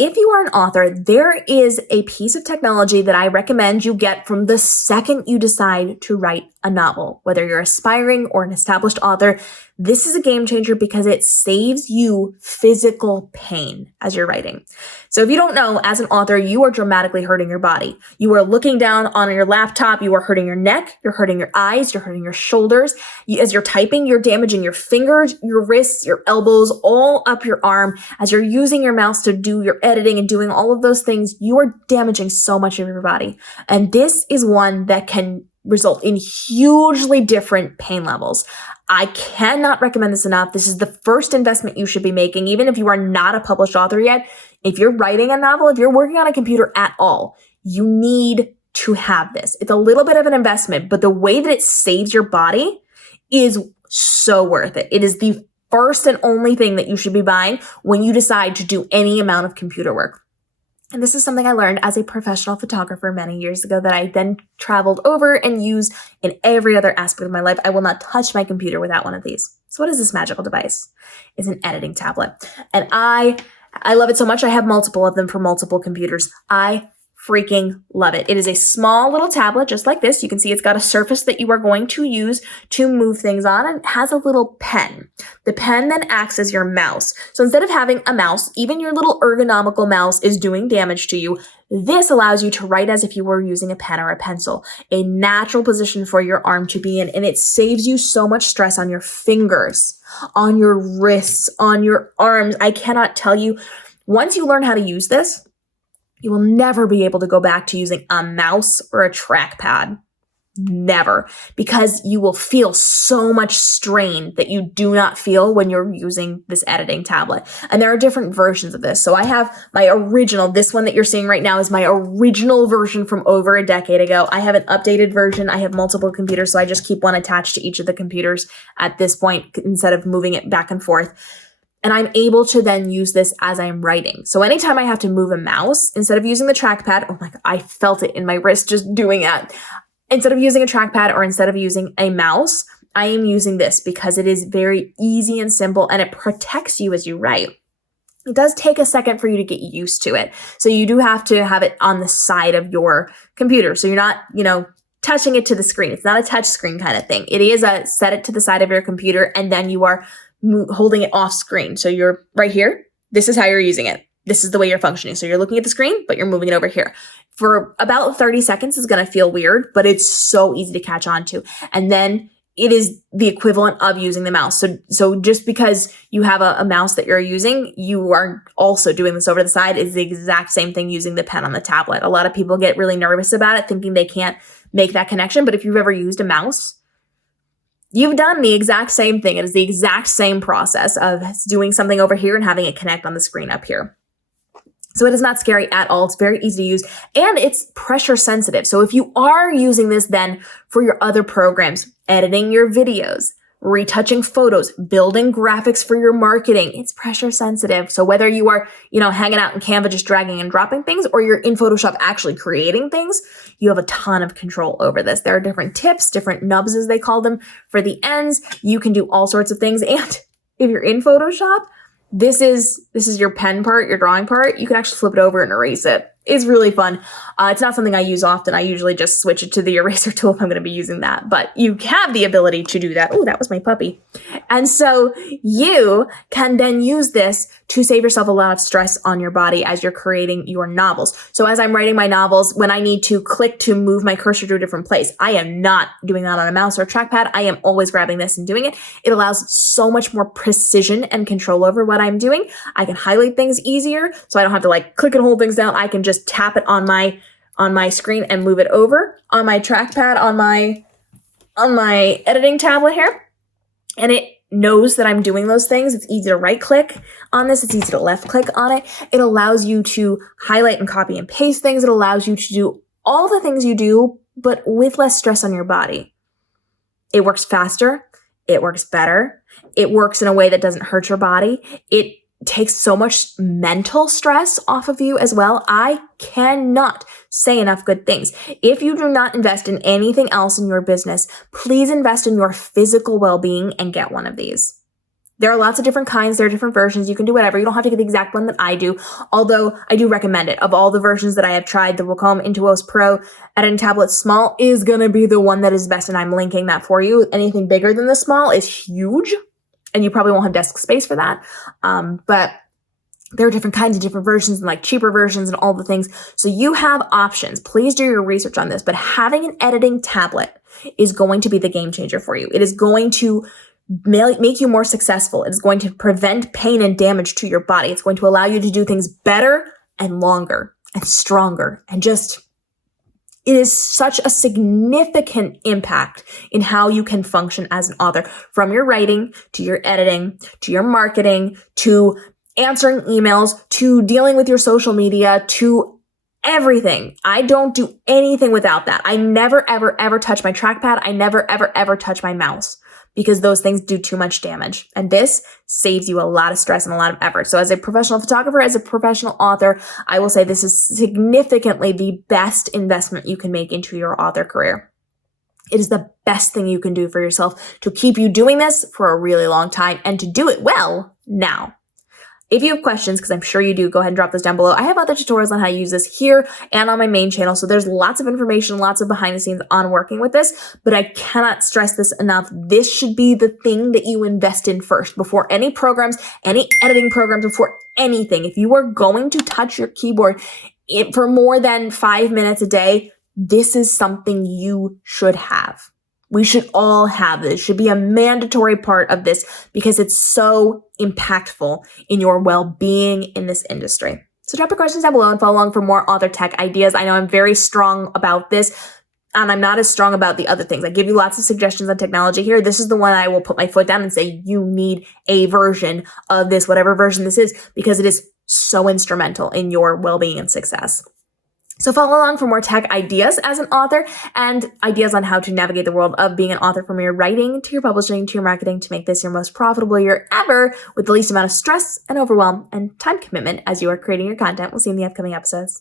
if you are an author, there is a piece of technology that I recommend you get from the second you decide to write a novel. Whether you're aspiring or an established author, this is a game changer because it saves you physical pain as you're writing. So if you don't know, as an author, you are dramatically hurting your body. You are looking down on your laptop, you are hurting your neck, you're hurting your eyes, you're hurting your shoulders. As you're typing, you're damaging your fingers, your wrists, your elbows, all up your arm. As you're using your mouse to do your editing and doing all of those things, you are damaging so much of your body. And this is one that can result in hugely different pain levels. I cannot recommend this enough. This is the first investment you should be making, even if you are not a published author yet. If you're writing a novel, if you're working on a computer at all, you need to have this. It's a little bit of an investment, but the way that it saves your body is so worth it. It is the first and only thing that you should be buying when you decide to do any amount of computer work. And this is something I learned as a professional photographer many years ago that I then traveled over and used in every other aspect of my life. I will not touch my computer without one of these. So what is this magical device? It's an editing tablet. And I love it so much. I have multiple of them for multiple computers. I freaking love it. It is a small little tablet just like this. You can see it's got a surface that you are going to use to move things on, and it has a little pen. The pen then acts as your mouse. So instead of having a mouse, even your little ergonomical mouse is doing damage to you. This allows you to write as if you were using a pen or a pencil, a natural position for your arm to be in, and it saves you so much stress on your fingers, on your wrists, on your arms. I cannot tell you, once you learn how to use this, you will never be able to go back to using a mouse or a trackpad. Never. Because you will feel so much strain that you do not feel when you're using this editing tablet. And there are different versions of this. So I have my original, this one that you're seeing right now is my original version from over a decade ago. I have an updated version. I have multiple computers, so I just keep one attached to each of the computers at this point instead of moving it back and forth. And I'm able to then use this as I'm writing. So anytime I have to move a mouse, instead of using the trackpad, oh my God, I felt it in my wrist just doing that. Instead of using a trackpad or instead of using a mouse, I am using this because it is very easy and simple and it protects you as you write. It does take a second for you to get used to it. So you do have to have it on the side of your computer. So you're not, touching it to the screen. It's not a touch screen kind of thing. It is a set it to the side of your computer and then you are holding it off screen. So you're right here. This is how you're using it. This is the way you're functioning. So you're looking at the screen, but you're moving it over here. For about 30 seconds, it's going to feel weird, but it's so easy to catch on to. And then it is the equivalent of using the mouse. So just because you have a mouse that you're using, you are also doing this over the side. Is the exact same thing using the pen on the tablet. A lot of people get really nervous about it, thinking they can't make that connection. But if you've ever used a mouse, you've done the exact same thing. It is the exact same process of doing something over here and having it connect on the screen up here. So it is not scary at all. It's very easy to use and it's pressure sensitive. So if you are using this then for your other programs, editing your videos, retouching photos, building graphics for your marketing, it's pressure sensitive. So whether you are, hanging out in Canva just dragging and dropping things or you're in Photoshop actually creating things, you have a ton of control over this. There are different tips, different nubs as they call them for the ends. You can do all sorts of things. And if you're in Photoshop, this is your pen part, your drawing part. You can actually flip it over and erase it. It's really fun. It's not something I use often. I usually just switch it to the eraser tool if I'm going to be using that. But you have the ability to do that. Oh, that was my puppy. And so you can then use this to save yourself a lot of stress on your body as you're creating your novels. So as I'm writing my novels, when I need to click to move my cursor to a different place, I am not doing that on a mouse or a trackpad. I am always grabbing this and doing it. It allows so much more precision and control over what I'm doing. I can highlight things easier, so I don't have to click and hold things down. I can just tap it on my screen and move it over on my trackpad on my editing tablet here. And it knows that I'm doing those things. It's easy to right click on this. It's easy to left click on it. It allows you to highlight and copy and paste things. It allows you to do all the things you do, but with less stress on your body. It works faster. It works better. It works in a way that doesn't hurt your body. It takes so much mental stress off of you as well. I cannot say enough good things. If you do not invest in anything else in your business, please invest in your physical well-being and get one of these. There are lots of different kinds. There are different versions. You can do whatever. You don't have to get the exact one that I do, although I do recommend it. Of all the versions that I have tried, the Wacom Intuos Pro Editing Tablet Small is going to be the one that is best, and I'm linking that for you. Anything bigger than the small is huge, and you probably won't have desk space for that. But there are different kinds of different versions and like cheaper versions and all the things. So you have options. Please do your research on this. But having an editing tablet is going to be the game changer for you. It is going to make you more successful. It is going to prevent pain and damage to your body. It's going to allow you to do things better and longer and stronger. And just, it is such a significant impact in how you can function as an author, from your writing to your editing to your marketing to answering emails to dealing with your social media to everything. I don't do anything without that. I never, ever, ever touch my trackpad. I never, ever, ever touch my mouse because those things do too much damage. And this saves you a lot of stress and a lot of effort. So as a professional photographer, as a professional author, I will say this is significantly the best investment you can make into your author career. It is the best thing you can do for yourself to keep you doing this for a really long time and to do it well now. If you have questions, because I'm sure you do, go ahead and drop those down below. I have other tutorials on how to use this here and on my main channel. So there's lots of information, lots of behind the scenes on working with this, but I cannot stress this enough. This should be the thing that you invest in first before any programs, any editing programs, before anything. If you are going to touch your keyboard for more than 5 minutes a day, this is something you should have. We should all have this. It should be a mandatory part of this because it's so impactful in your well-being in this industry. So drop your questions down below and follow along for more author tech ideas. I know I'm very strong about this, and I'm not as strong about the other things. I give you lots of suggestions on technology here. This is the one I will put my foot down and say, you need a version of this, whatever version this is, because it is so instrumental in your well-being and success. So follow along for more tech ideas as an author and ideas on how to navigate the world of being an author, from your writing to your publishing to your marketing, to make this your most profitable year ever with the least amount of stress and overwhelm and time commitment as you are creating your content. We'll see you in the upcoming episodes.